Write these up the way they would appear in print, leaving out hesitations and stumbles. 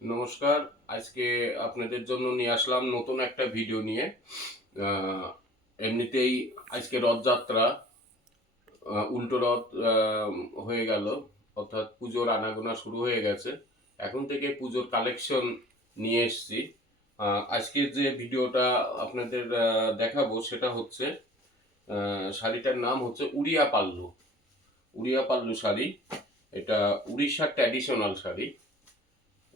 নমস্কার। আজকে আপনাদের জন্য নিয়ে আসলাম নতুন একটা ভিডিও নিয়ে। আহ, এমনিতেই আজকে রথযাত্রা, উল্টো রথ হয়ে গেল, অর্থাৎ পুজোর আনাগোনা শুরু হয়ে গেছে। এখন থেকে পুজোর কালেকশন নিয়ে এসেছি। আজকের যে ভিডিওটা আপনাদের দেখাবো সেটা হচ্ছে, শাড়িটার নাম হচ্ছে উড়িয়া পাল্লু। উড়িয়া পাল্লু শাড়ি। এটা উড়িষ্যার ট্র্যাডিশনাল শাড়ি।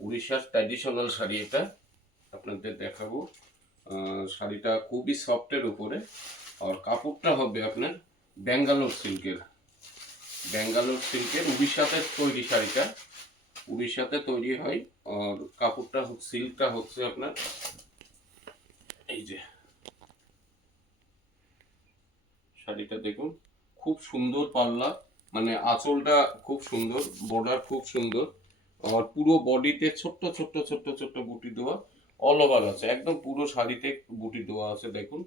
উড়িষ্যার ট্র্যাডিশনাল শাড়ি এটা আপনাদের দেখাবো। শাড়িটা খুবই সফটের উপরে, আর কাপড়টা হবে আপনার ব্যাঙ্গালোর সিল্কের উড়িষ্যাতে তৈরি শাড়িটা। উড়িষ্যাতে তৈরি হয়। আর কাপড়টা সিল্কটা হচ্ছে আপনার এই যে শাড়িটা দেখুন, খুব সুন্দর পাল্লা, মানে আঁচলটা খুব সুন্দর, বর্ডার খুব সুন্দর। আর পুরো বডিতে ছোট্ট ছোট্ট ছোট্ট ছোট্ট বুটি দেওয়া, অল ওভার আছে, একদম পুরো শাড়িতে বুটি দেওয়া আছে দেখুন,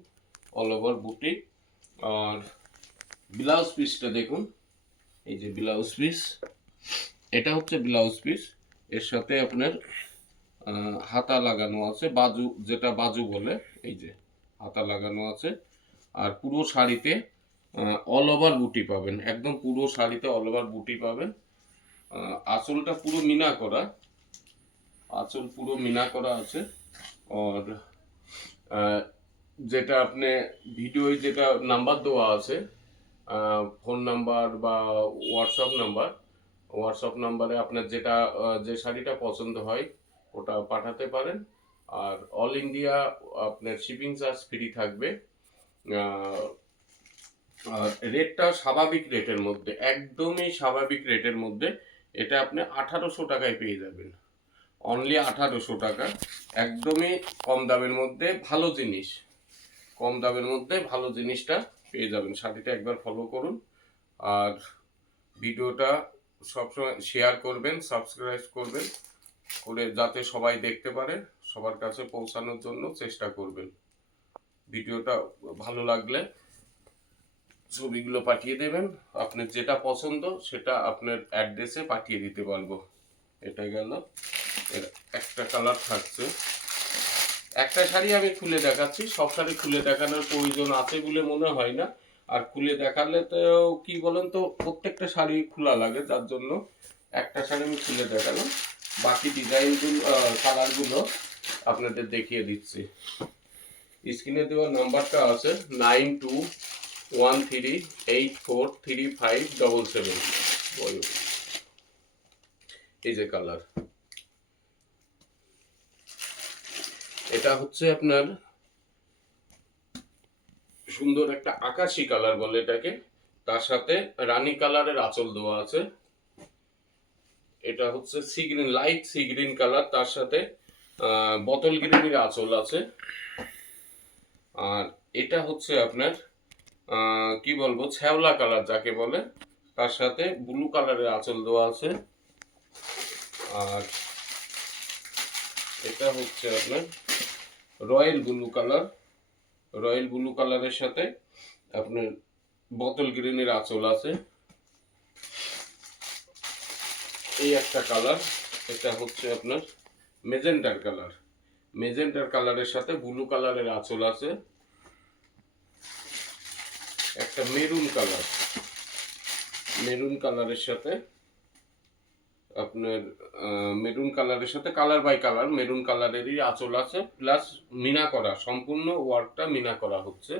অল ওভার বুটি। আর ব্লাউজ পিসটা দেখুন, এই যে ব্লাউজ পিস, এটা হচ্ছে ব্লাউজ পিস। এর সাথে আপনার হাতা লাগানো আছে, বাজু যেটা বাজু বলে, এই যে হাতা লাগানো আছে। আর পুরো শাড়িতে অল ওভার বুটি পাবেন, একদম পুরো শাড়িতে অল ওভার বুটি পাবেন। আঁচলটা পুরো মিনা করা, আঁচল পুরো মিনা করা আছে। আর আহ, যেটা আপনি ভিডিওয় যেটা নাম্বার দেওয়া আছে, ফোন নাম্বার বা হোয়াটসঅ্যাপ নাম্বারে আপনার যেটা যে শাড়িটা পছন্দ হয় ওটা পাঠাতে পারেন। আর অল ইন্ডিয়া আপনার শিপিং চার্জ ফ্রি থাকবে। আহ, আর রেটটা স্বাভাবিক রেটের মধ্যে, একদমই স্বাভাবিক রেটের মধ্যে। এটা আপনি 1800 টাকায় পেয়ে যাবেন, অনলি 1800 টাকা। একদমই কম দামের মধ্যে ভালো জিনিস, কম দামের মধ্যে ভালো জিনিসটা পেয়ে যাবেন। শাড়িটা একবার ফলো করুন। আর ভিডিওটা সবসময় শেয়ার করবেন, সাবস্ক্রাইব করবেন, করে যাতে সবাই দেখতে পারে, সবার কাছে পৌঁছানোর জন্য চেষ্টা করবেন। ভিডিওটা ভালো লাগলে ছবিগুলো পাঠিয়ে দেবেন, আপনার যেটা পছন্দ সেটা আপনার অ্যাড্রেসে পাঠিয়ে দিতে পারবো। এটা গেল, এর একটা কালার থাকছে। একটা শাড়ি আমি খুলে দেখাচ্ছি, সব শাড়ি খুলে দেখানোর প্রয়োজন আছে বলে মনে হয় না। আর খুলে দেখালে তো কি বলেন তো, প্রত্যেকটা শাড়ি খোলা লাগে, যার জন্য একটা শাড়ি আমি খুলে দেখালাম। বাকি ডিজাইনগুলো, কালারগুলো আপনাদের দেখিয়ে দিচ্ছি। স্ক্রিনে দেওয়া নাম্বারটা আছে 9213843577। এই যে কালার, এটা হচ্ছে আপনার সুন্দর একটা আকাশি কালার বলে এটাকে, তার সাথে রানী কালারের আঁচল দেওয়া আছে। এটা হচ্ছে sea green, light sea green colour, তার সাথে বোতল গ্রিনের আঁচল আছে। আর এটা হচ্ছে আপনার কি বলবো, শ্যাওলা কালার যাকে বলে, তার সাথে ব্লু কালারের আঁচল দেওয়া আছে। আর এটা হচ্ছে আপনার royal blue colour, royal blue কালারের সাথে আপনার বোতল গ্রিনের আঁচল আছে। এই একটা কালার, এটা হচ্ছে আপনার মেজেন্টার কালার, মেজেন্টার কালারের সাথে ব্লু কালারের আঁচল আছে। একটা মেরুন কালার, মেরুন কালারের সাথে আপনার মেরুন কালারের সাথে কালার বাই কালার মেরুন কালারেরই আঁচল আছে, প্লাস মিনা করা, সম্পূর্ণ ওয়ার্কটা মিনা করা হচ্ছে।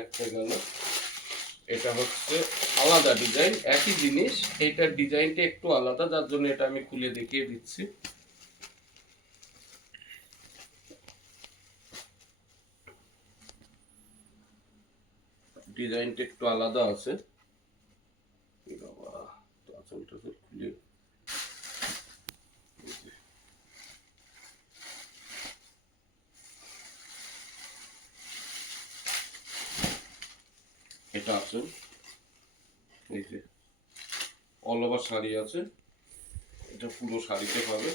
একটা গেল, এটা হচ্ছে আলাদা ডিজাইন, একই জিনিস, এইটার ডিজাইনটা একটু আলাদা, যার জন্য এটা আমি খুলে দেখিয়ে দিচ্ছি। ডিজাইনটা একটু আলাদা আছে। বাবা, তো আঁচলটা তো খুলে, এটা আঁচল, এই যে অল ওভার শাড়ি আছে, এটা পুরো শাড়িতে পাবে,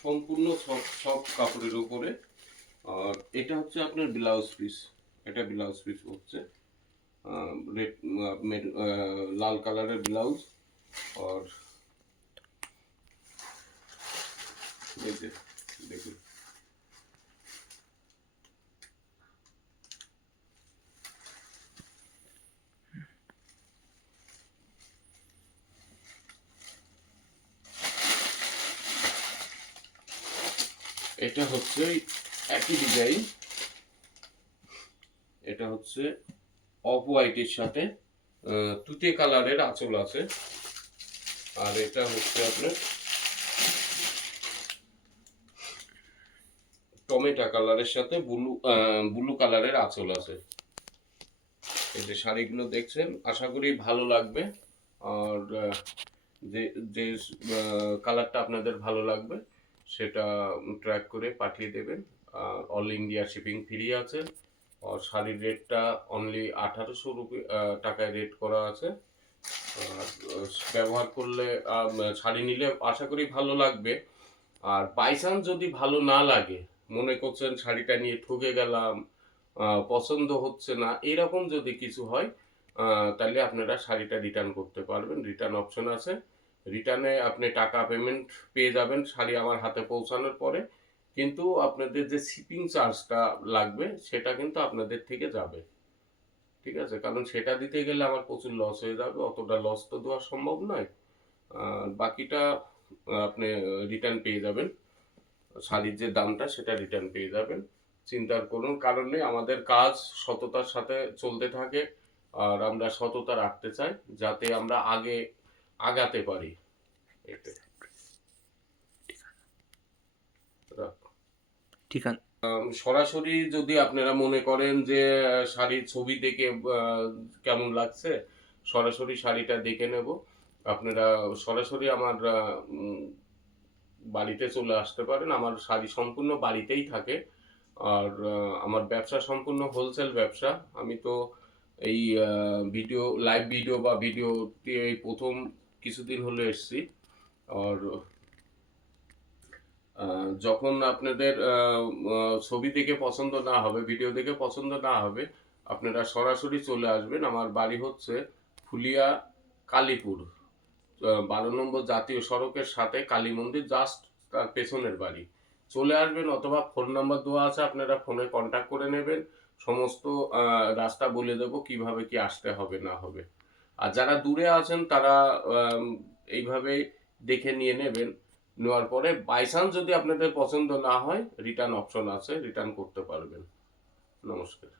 সম্পূর্ণ সব সব কাপড়ের উপরে। আর এটা হচ্ছে আপনার ব্লাউজ পিস, এটা ব্লাউজ পিস হচ্ছে রেড, লাল কালারের ব্লাউজ। আর এই যে দেখুন, এটা হচ্ছে একই ডিজাইন, এটা হচ্ছে অফ হোয়াইটের সাথে তুতে কালারের আঁচল আছে, আর এটা হচ্ছে আপনার টমেটো কালারের সাথে ব্লু কালারের আঁচল আছে। এই যে শাড়িগুলো দেখছেন, আশা করি ভালো লাগবে। আর যে যে কালারটা আপনাদের ভালো লাগবে সেটা ট্র্যাক করে পাঠিয়ে দেবেন। অল ইন্ডিয়া শিপিং ফ্রি আছে। আর শাড়ির রেটটা অনলি 1800 টাকায় রেট করা আছে। আর ব্যবহার করলে শাড়ি নিলে আশা করি ভালো লাগবে। আর বাই চান্স যদি ভালো না লাগে, মনে করছেন শাড়িটা নিয়ে ঠকে গেলাম, পছন্দ হচ্ছে না, এরকম যদি কিছু হয় তাহলে আপনারা শাড়িটা রিটার্ন করতে পারবেন। রিটার্ন অপশন আছে, রিটার্নে আপনি টাকা পেমেন্ট পেয়ে যাবেন শাড়ি আমার হাতে পৌঁছানোর পরে, কিন্তু আপনাদের যে শিপিং চার্জটা লাগবে সেটা কিন্তু আপনাদের থেকে যাবে। ঠিক আছে, কারণ সেটা দিতে গেলে আমার প্রচুর লস হয়ে যাবে, অতটা লস তো দেওয়া সম্ভব নয়। বাকিটা আপনি রিটার্ন পেয়ে যাবেন, শাড়ির যে দামটা সেটা রিটার্ন পেয়ে যাবেন। চিন্তার কোনো কারণ নেই, আমাদের কাজ সততার সাথে চলতে থাকে। আর আমরা সততা রাখতে চাই যাতে আমরা আগাতে পারি। এটাই। ঠিক আছে। সরাসরি যদি আপনারা মনে করেন যে শাড়ির ছবি দেখে কেমন লাগছে, সরাসরি শাড়িটা দেখে নেব, আপনারা সরাসরি আমার বাড়িতে চলে আসতে পারেন। আমার শাড়ি সম্পূর্ণ বাড়িতেই থাকে। আর আমার ব্যবসা সম্পূর্ণ হোলসেল ব্যবসা। আমি তো এই লাইভ ভিডিও বা ভিডিওতে এই প্রথম কিছুদিন হলো এসছি। আর যখন আপনাদের ছবি দেখে পছন্দ না হবে, ভিডিও দেখে পছন্দ না হবে, আপনারা সরাসরি চলে আসবেন। আমার বাড়ি হচ্ছে ফুলিয়া কালীপুর, 12 নম্বর জাতীয় সড়কের সাথে কালী মন্দির, জাস্ট তার পেছনের বাড়ি। চলে আসবেন, অথবা ফোন নাম্বার দেওয়া আছে, আপনারা ফোনে কন্ট্যাক্ট করে নেবেন। সমস্ত রাস্তা বলে দেবো কিভাবে কি আসতে হবে না হবে। আর যারা দূরে আছেন তারা এইভাবে দেখে নিয়ে নেবেন। নেওয়ার পরে বাই চান্স যদি আপনাদের পছন্দ না হয়, রিটার্ন অপশন আছে, রিটার্ন করতে পারবেন। নমস্কার।